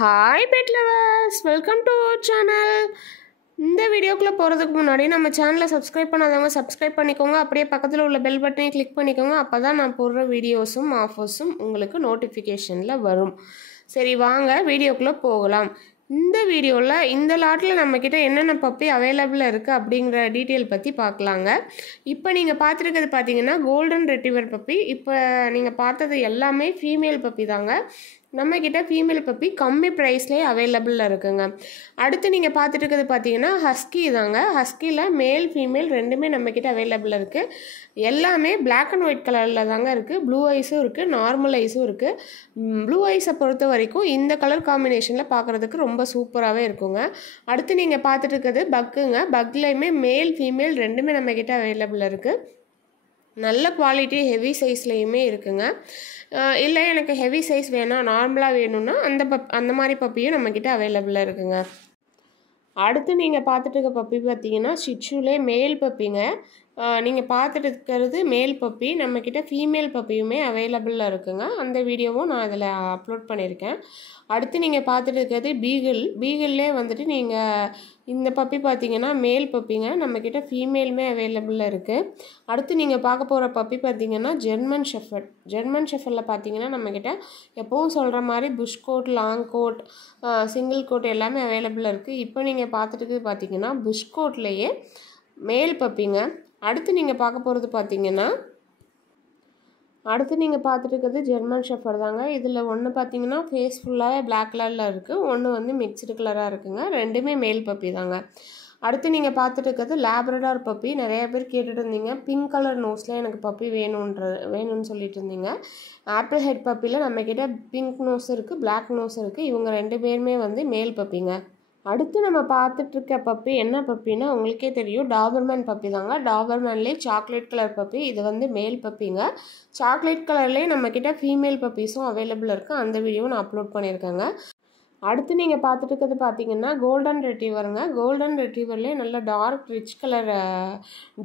Hi pet lovers, welcome to our channel. இந்த வீடியோக்குள்ளே போகிறதுக்கு முன்னாடி நம்ம சேனலை சப்ஸ்கிரைப் பண்ணாதவங்க சப்ஸ்கிரைப் பண்ணிக்கோங்க. அப்படியே பக்கத்தில் உள்ள பெல் பட்டனை கிளிக் பண்ணிக்கோங்க. அப்போ தான் நான் போடுற வீடியோஸும் ஆஃபர்ஸும் உங்களுக்கு நோட்டிஃபிகேஷனில் வரும். சரி, வாங்க வீடியோக்குள்ளே போகலாம். இந்த வீடியோவில் இந்த லாட்டில் நம்மக்கிட்ட என்னென்ன பப்பி அவைலபிளாக இருக்குது அப்படிங்கிற டீட்டெயில் பற்றி பார்க்கலாங்க. இப்போ நீங்கள் பார்த்துருக்கிறது பார்த்தீங்கன்னா கோல்டன் ரெட்ரீவர் பப்பி. இப்போ நீங்கள் பார்த்தது எல்லாமே ஃபீமேல் பப்பி தாங்க. நம்மக்கிட்ட ஃபீமேல் பப்பி கம்மி ப்ரைஸ்லேயே அவைலபிளில் இருக்குங்க. அடுத்து நீங்கள் பார்த்துட்டு இருக்கிறது பார்த்தீங்கன்னா ஹஸ்கி தாங்க. ஹஸ்கியில் மேல் ஃபீமேல் ரெண்டுமே நம்மக்கிட்ட அவைலபிளில் இருக்குது. எல்லாமே பிளாக் அண்ட் ஒயிட் கலரில் தாங்க இருக்குது. ப்ளூ ஐஸும் இருக்குது, நார்மல் ஐஸும் இருக்குது. ப்ளூ ஐஸை பொறுத்த வரைக்கும் இந்த கலர் காம்பினேஷனில் பார்க்குறதுக்கு ரொம்ப சூப்பராகவே இருக்குங்க. அடுத்து நீங்கள் பார்த்துட்டு இருக்கிறது பக்குங்க. பக்லேயுமே மேல் ஃபீமேல் ரெண்டுமே நம்மக்கிட்ட அவைலபிளில் இருக்குது. நல்ல குவாலிட்டி ஹெவி சைஸ்லேயுமே இருக்குங்க. இல்லை எனக்கு ஹெவி சைஸ் வேணாம், நார்மலாக வேணும்னா அந்த மாதிரி பப்பியும் நம்மக்கிட்ட அவைலபிளாக இருக்குங்க. அடுத்து நீங்கள் பார்த்துட்டு இருக்க பப்பி பார்த்தீங்கன்னா ஷிட்சுலே மேல் பப்பிங்க. நீங்கள் பார்த்துட்டு இருக்கிறது மேல் பப்பி. நம்மக்கிட்ட ஃபீமேல் பப்பியுமே அவைலபிளில் இருக்குங்க. அந்த வீடியோவும் நான் இதில் அப்லோட் பண்ணியிருக்கேன். அடுத்து நீங்கள் பார்த்துட்டு இருக்கிறது பீகிள்லே வந்துட்டு நீங்கள் இந்த பப்பி பார்த்தீங்கன்னா மேல் பப்பிங்க. நம்மக்கிட்ட ஃபீமேலுமே அவைலபிளில் இருக்குது. அடுத்து நீங்கள் பார்க்க போகிற பப்பி பார்த்தீங்கன்னா ஜெர்மன் ஷெஃபர்டில் பார்த்தீங்கன்னா நம்மக்கிட்ட எப்போவும் சொல்கிற மாதிரி bush coat, long coat, single coat எல்லாமே அவைலபிளில் இருக்குது. இப்போ நீங்கள் பார்த்துட்டு பார்த்தீங்கன்னா புஷ் கோட்லேயே மேல் பப்பிங்க. அடுத்து நீங்கள் பார்க்க போகிறது பார்த்தீங்கன்னா பார்த்துட்டு இருக்கிறது ஜெர்மன் ஷெஃபர்ட் தாங்க. இதில் ஒன்று பார்த்தீங்கன்னா ஃபேஸ் ஃபுல்லாகவே பிளாக் கலரில் இருக்குது, ஒன்று வந்து மிக்சடு கலராக இருக்குங்க. ரெண்டுமே மேல் பப்பி தாங்க. அடுத்து நீங்கள் பார்த்துட்டு இருக்கிறது லேப்ரடார் பப்பி. நிறைய பேர் கேட்டுட்டு இருந்தீங்க பிங்க் கலர் நோஸில் எனக்கு பப்பி வேணும்னு சொல்லிட்டு இருந்தீங்க. ஆப்பிள் ஹெட் பப்பியில் நம்மக்கிட்ட பிங்க் நோஸ் இருக்குது, பிளாக் நோஸ் இருக்குது. இவங்க ரெண்டு பேருமே வந்து மேல் பப்பிங்க. அடுத்து நம்ம பார்த்துட்ருக்க பப்பி என்ன பப்பின்னா உங்களுக்கே தெரியும், டாபர்மேன் பப்பி தாங்க. டாபர்மேன்லேயே சாக்லேட் கலர் பப்பி. இது வந்து மேல் பப்பிங்க. சாக்லேட் கலர்லேயே நம்மக்கிட்ட ஃபீமேல் பப்பீஸும் அவைலபிள் இருக்குது. அந்த வீடியோவும் நான் அப்லோட் பண்ணியிருக்கேங்க. அடுத்து நீங்கள் பார்த்துட்டு இருக்கிறது பார்த்தீங்கன்னா கோல்டன் ரெட்ரீவருங்க. கோல்டன் ரெட்ரீவர்லேயே நல்ல டார்க் ரிச் கலர்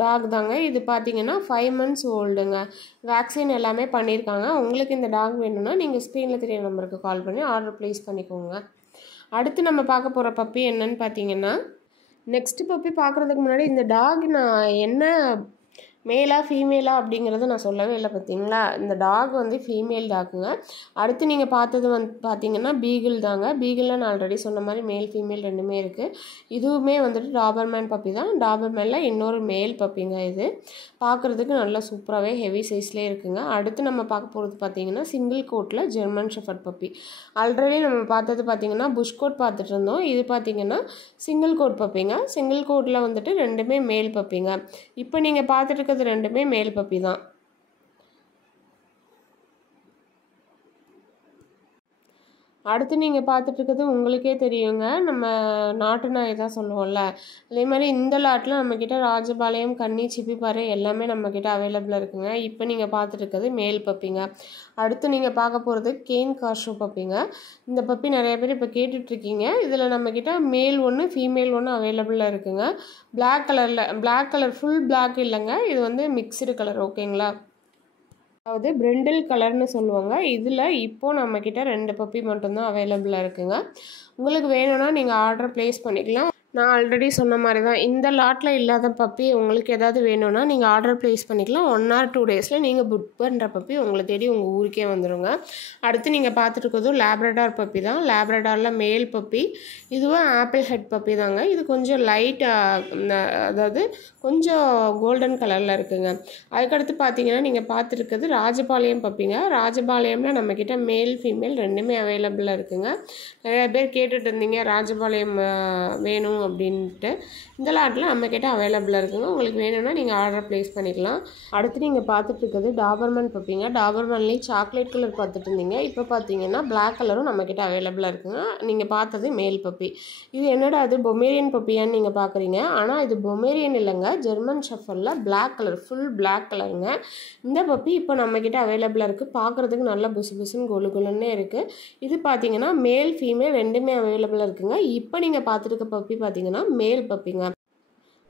டாக் தாங்க. இது பார்த்தீங்கன்னா 5 months ஓல்டுங்க. வேக்சின் எல்லாமே பண்ணியிருக்காங்க. உங்களுக்கு இந்த டாக் வேணும்னா நீங்கள் ஸ்க்ரீனில் தெரிய நம்பருக்கு கால் பண்ணி ஆர்டர் ப்ளேஸ் பண்ணிக்கோங்க. அடுத்து நம்ம பார்க்க போகிற பப்பி என்னன்னு பார்த்தீங்கன்னா நெக்ஸ்ட்டு பப்பி பார்க்குறதுக்கு முன்னாடி இந்த டாக் நான் என்ன மேலா ஃபீமேலா அப்படிங்கிறத நான் சொல்லவே இல்லை பார்த்தீங்களா. இந்த டாக் வந்து ஃபீமேல் டாக்குங்க. அடுத்து நீங்கள் பார்த்தது பார்த்தீங்கன்னா பீகிள் தாங்க. பீகிளில் நான் ஆல்ரெடி சொன்ன மாதிரி மேல் ஃபீமேல் ரெண்டுமே இருக்குது. இதுவுமே வந்துட்டு டாபர்மேன் பப்பி தான். டாபர்மேனில் இன்னொரு மேல் பப்பிங்க. இது பார்க்குறதுக்கு நல்லா சூப்பராகவே ஹெவி சைஸ்லேயே இருக்குங்க. அடுத்து நம்ம பார்க்க போகிறது பார்த்தீங்கன்னா சிங்கிள் கோட்டில் ஜெர்மன் ஷெஃபர்ட் பப்பி. ஆல்ரெடி நம்ம பார்த்தது பார்த்தீங்கன்னா புஷ் கோட் பார்த்துட்டு இருந்தோம். இது பார்த்தீங்கன்னா சிங்கிள் கோட் பப்பிங்க. சிங்கிள் கோட்டில் வந்துட்டு ரெண்டுமே மேல் பப்பிங்க. இப்போ நீங்கள் பார்த்துட்டு ரெண்டுமே மேல் பப்பி தான். அடுத்து நீங்கள் பார்த்துட்டு இருக்கிறது உங்களுக்கே தெரியுங்க, நம்ம நாட்டு நாய் தான் சொல்லுவோம்ல. அதே மாதிரி இந்த லாட்டில் நம்மக்கிட்ட ராஜபாளையம், கன்னி, சிப்பிப்பாறை எல்லாமே நம்மக்கிட்ட அவைலபிளாக இருக்குங்க. இப்போ நீங்கள் பார்த்துட்டு இருக்கிறது மேல் பப்பிங்க. அடுத்து நீங்கள் பார்க்க போகிறது கேன் கார்ஷோ பப்பிங்க. இந்த பப்பி நிறைய பேர் இப்போ கேட்டுட்ருக்கீங்க. இதில் நம்மக்கிட்ட மேல் ஒன்று ஃபீமேல் ஒன்று அவைலபிளாக இருக்குங்க. பிளாக் கலர் ஃபுல் பிளாக் இல்லைங்க, இது வந்து மிக்சடு கலர். ஓகேங்களா, அதாவது பிரிண்டில் கலர்னு சொல்லுவாங்க. இதில் இப்போது நம்மக்கிட்ட 2 பப்பி மட்டும்தான் அவைலபிளாக இருக்குங்க. உங்களுக்கு வேணும்னா நீங்கள் ஆர்டர் ப்ளேஸ் பண்ணிக்கலாம். நான் ஆல்ரெடி சொன்ன மாதிரி தான், இந்த லாட்டில் இல்லாத பப்பி உங்களுக்கு ஏதாவது வேணும்னா நீங்கள் ஆர்டர் ப்ளேஸ் பண்ணிக்கலாம். 1 or 2 days நீங்கள் புக் பண்ணுற பப்பி உங்களை தேடி உங்கள் ஊருக்கே வந்துடுங்க. அடுத்து நீங்கள் பார்த்துட்டு இருக்கிறதும் லேப்ரடார் பப்பி தான். லேப்ரடாரில் மேல் பப்பி. இதுவும் ஆப்பிள் ஹெட் பப்பி தாங்க. இது கொஞ்சம் அதாவது கொஞ்சம் கோல்டன் கலரில் இருக்குங்க. அதுக்கடுத்து பார்த்தீங்கன்னா நீங்கள் பார்த்துருக்கிறது ராஜபாளையம் பப்பிங்க. ராஜபாளையமில் நம்மக்கிட்ட மேல் ஃபீமேல் ரெண்டுமே அவைலபிளாக இருக்குங்க. நிறைய பேர் கேட்டுட்டு இருந்தீங்க ராஜபாளையம் வேணும் அப்படின்ட்டு. இந்த லாட்டில் நம்மக்கிட்ட அவைலபிளாக இருக்குங்க. உங்களுக்கு வேணும்னா நீங்கள் ஆர்டர் ப்ளேஸ் பண்ணிக்கலாம். அடுத்து நீங்கள் பார்த்துட்டு இருக்கிறது டாபர்மேன் பப்பிங்க. டாபர்மேன்லேயே சாக்லேட் கலர் பார்த்துட்டு இருந்தீங்க. இப்போ பார்த்தீங்கன்னா பிளாக் கலரும் நம்மக்கிட்ட அவைலபிளாக இருக்குங்க. நீங்கள் பார்த்தது மேல் பப்பி. இது என்னடா அது பொமேரியன் பப்பியான்னு நீங்கள் பார்க்குறீங்க. ஆனால் இது பொமேரியன் இல்லைங்க, ஜெர்மன் ஷெஃபர்டில் பிளாக் கலர், ஃபுல் பிளாக் கலருங்க. இந்த பப்பி இப்போ நம்மக்கிட்ட அவைலபிளாக இருக்குது. பார்க்குறதுக்கு நல்லா புசு புசுன்னு கொலுன்னு இருக்குது. இது பார்த்தீங்கன்னா மேல் ஃபீமேல் ரெண்டுமே அவைலபிளாக இருக்குங்க. இப்போ நீங்கள் பார்த்துருக்க பப்பி பார்த்தீங்கன்னா மேல் பப்பிங்க.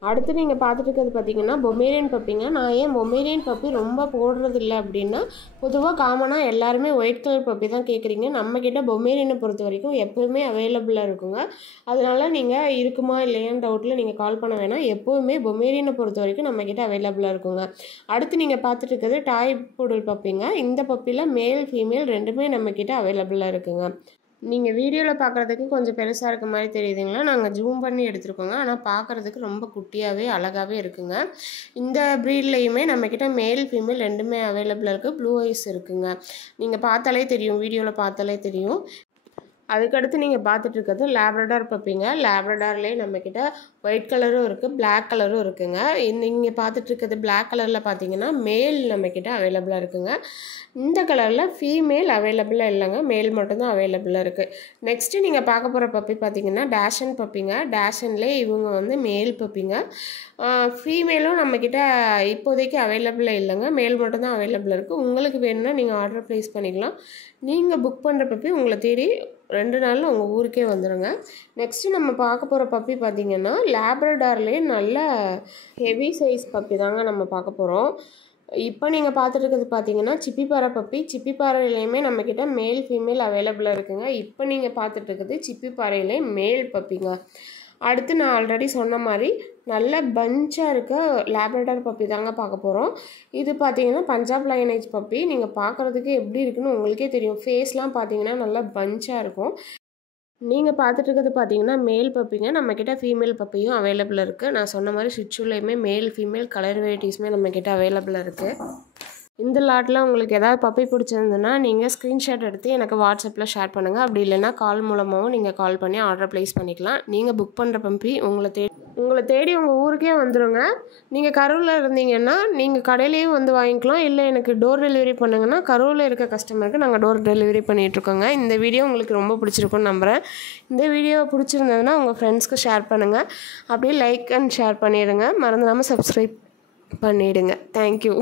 அடுத்து நீங்கள் பார்த்துட்டு இருக்கிறது பார்த்தீங்கன்னா பொமேரியன் பப்பிங்க. நான் ஏன் பொமேரியன் பப்பி ரொம்ப போடுறதில்ல அப்படின்னா, பொதுவாக காமனாக எல்லாருமே ஒயிட் கலர் பப்பி தான் கேட்குறீங்க. நம்மக்கிட்ட பொமேரியனை பொறுத்த வரைக்கும் எப்போவுமே அவைலபிளாக இருக்குங்க. அதனால் நீங்கள் இருக்குமா இல்லையான்னு டவுட்டில் நீங்கள் கால் பண்ண வேணாம். எப்போவுமே பொமேரியனை பொறுத்த வரைக்கும் நம்மக்கிட்ட அவைலபிளாக இருக்குங்க. அடுத்து நீங்கள் பார்த்துட்டு இருக்கிறது டாய் புடல் பப்பிங்க. இந்த பப்பியில் மேல் ஃபீமேல் ரெண்டுமே நம்மக்கிட்ட அவைலபிளாக இருக்குங்க. நீங்கள் வீடியோவில் பார்க்குறதுக்கு கொஞ்சம் பெருசாக இருக்க மாதிரி தெரியுதுங்களா, நாங்கள் ஜூம் பண்ணி எடுத்துருக்கோங்க. ஆனால் பார்க்குறதுக்கு ரொம்ப குட்டியாகவே அழகாகவே இருக்குங்க. இந்த ப்ரீட்லேயுமே நம்மக்கிட்ட மேல் ஃபீமேல் ரெண்டுமே அவைலபிளாக இருக்குது. ப்ளூ ஐஸ் இருக்குங்க. நீங்கள் பார்த்தாலே தெரியும், வீடியோவில் பார்த்தாலே தெரியும். அதுக்கடுத்து நீங்கள் பார்த்துட்டு இருக்கிறது லேப்ரடார் பப்பிங்க. லேப்ரடார்லேயே நம்மக்கிட்ட ஒயிட் கலரும் இருக்குது, பிளாக் கலரும் இருக்குங்க. நீங்கள் பார்த்துட்டு இருக்கிறது பிளாக் கலரில் பார்த்தீங்கன்னா மேல் நம்மக்கிட்ட அவைலபிளாக இருக்குங்க. இந்த கலரில் ஃபீமேல் அவைலபிளாக இல்லைங்க, மேல் மட்டும்தான் அவைலபிளாக இருக்குது. நெக்ஸ்ட்டு நீங்கள் பார்க்க போகிற பப்பி பார்த்தீங்கன்னா டேஷன் பப்பிங்க. டேஷன்லேயே இவங்க வந்து மேல் பப்பிங்க. ஃபீமேலும் நம்மக்கிட்ட இப்போதைக்கு அவைலபிளாக இல்லைங்க, மேல் மட்டும்தான் அவைலபிளாக இருக்குது. உங்களுக்கு வேணும்னா நீங்கள் ஆர்டர் ப்ளேஸ் பண்ணிக்கலாம். நீங்கள் புக் பண்ணுற பப்பி உங்களை தேடி 2 நாளில் உங்கள் ஊருக்கே வந்துடுங்க. நெக்ஸ்ட்டு நம்ம பார்க்க போகிற பப்பி பார்த்திங்கன்னா லேப்ரடார்லேயே நல்ல ஹெவி சைஸ் பப்பி தாங்க நம்ம பார்க்க போகிறோம். இப்போ நீங்கள் பார்த்துட்டு இருக்கிறது பார்த்தீங்கன்னா சிப்பிப்பாறை பப்பி. சிப்பிப்பாறையிலையுமே நம்மக்கிட்ட மேல் ஃபீமேல் அவைலபிளாக இருக்குங்க. இப்போ நீங்கள் பார்த்துட்டு இருக்கிறது சிப்பிப்பாறையிலே மேல் பப்பிங்க. அடுத்து நான் ஆல்ரெடி சொன்ன மாதிரி நல்ல பஞ்சாக இருக்க லேப்ரடார் பப்பி தாங்க பார்க்க போகிறோம். இது பார்த்தீங்கன்னா பஞ்சாப் லைனேஜ் பப்பி. நீங்கள் பார்க்குறதுக்கு எப்படி இருக்குன்னு உங்களுக்கே தெரியும். ஃபேஸ்லாம் பார்த்தீங்கன்னா நல்லா பஞ்சாக இருக்கும். நீங்கள் பார்த்துட்டு இருக்கிறது பார்த்தீங்கன்னா மேல் பப்பிங்க. நம்மக்கிட்ட ஃபீமேல் பப்பியும் அவைலபிளாக இருக்குது. நான் சொன்ன மாதிரி ஷிட்சுலேயுமே மேல் ஃபீமேல் கலர் வெரைட்டிஸுமே நம்மக்கிட்ட அவைலபிளாக இருக்குது. இந்த லாட்டில் உங்களுக்கு ஏதாவது பப்பி பிடிச்சிருந்துன்னா நீங்கள் ஸ்க்ரீன்ஷாட் எடுத்து எனக்கு வாட்ஸ்அப்பில் ஷேர் பண்ணுங்கள். அப்படி இல்லைன்னா கால் மூலமாகவும் நீங்கள் கால் பண்ணி ஆர்டர் ப்ளேஸ் பண்ணிக்கலாம். நீங்கள் புக் பண்ணுற பப்பி உங்களை தேடி உங்கள் ஊருக்கே வந்துடுங்க. நீங்கள் கரூரில் இருந்தீங்கன்னா நீங்கள் கடையிலையும் வந்து வாங்கிக்கலாம். இல்லை எனக்கு டோர் டெலிவரி பண்ணுங்கன்னா கரூரில் இருக்க கஸ்டமருக்கு நாங்கள் டோர் டெலிவரி பண்ணிகிட்ருக்கோங்க. இந்த வீடியோ உங்களுக்கு ரொம்ப பிடிச்சிருக்குன்னு நம்புகிறேன். இந்த வீடியோ பிடிச்சிருந்ததுன்னா உங்கள் ஃப்ரெண்ட்ஸ்க்கு ஷேர் பண்ணுங்கள். அப்படியே லைக் அண்ட் ஷேர் பண்ணிவிடுங்க. மறந்துடாமல் சப்ஸ்கிரைப் பண்ணிவிடுங்க. தேங்க்யூ.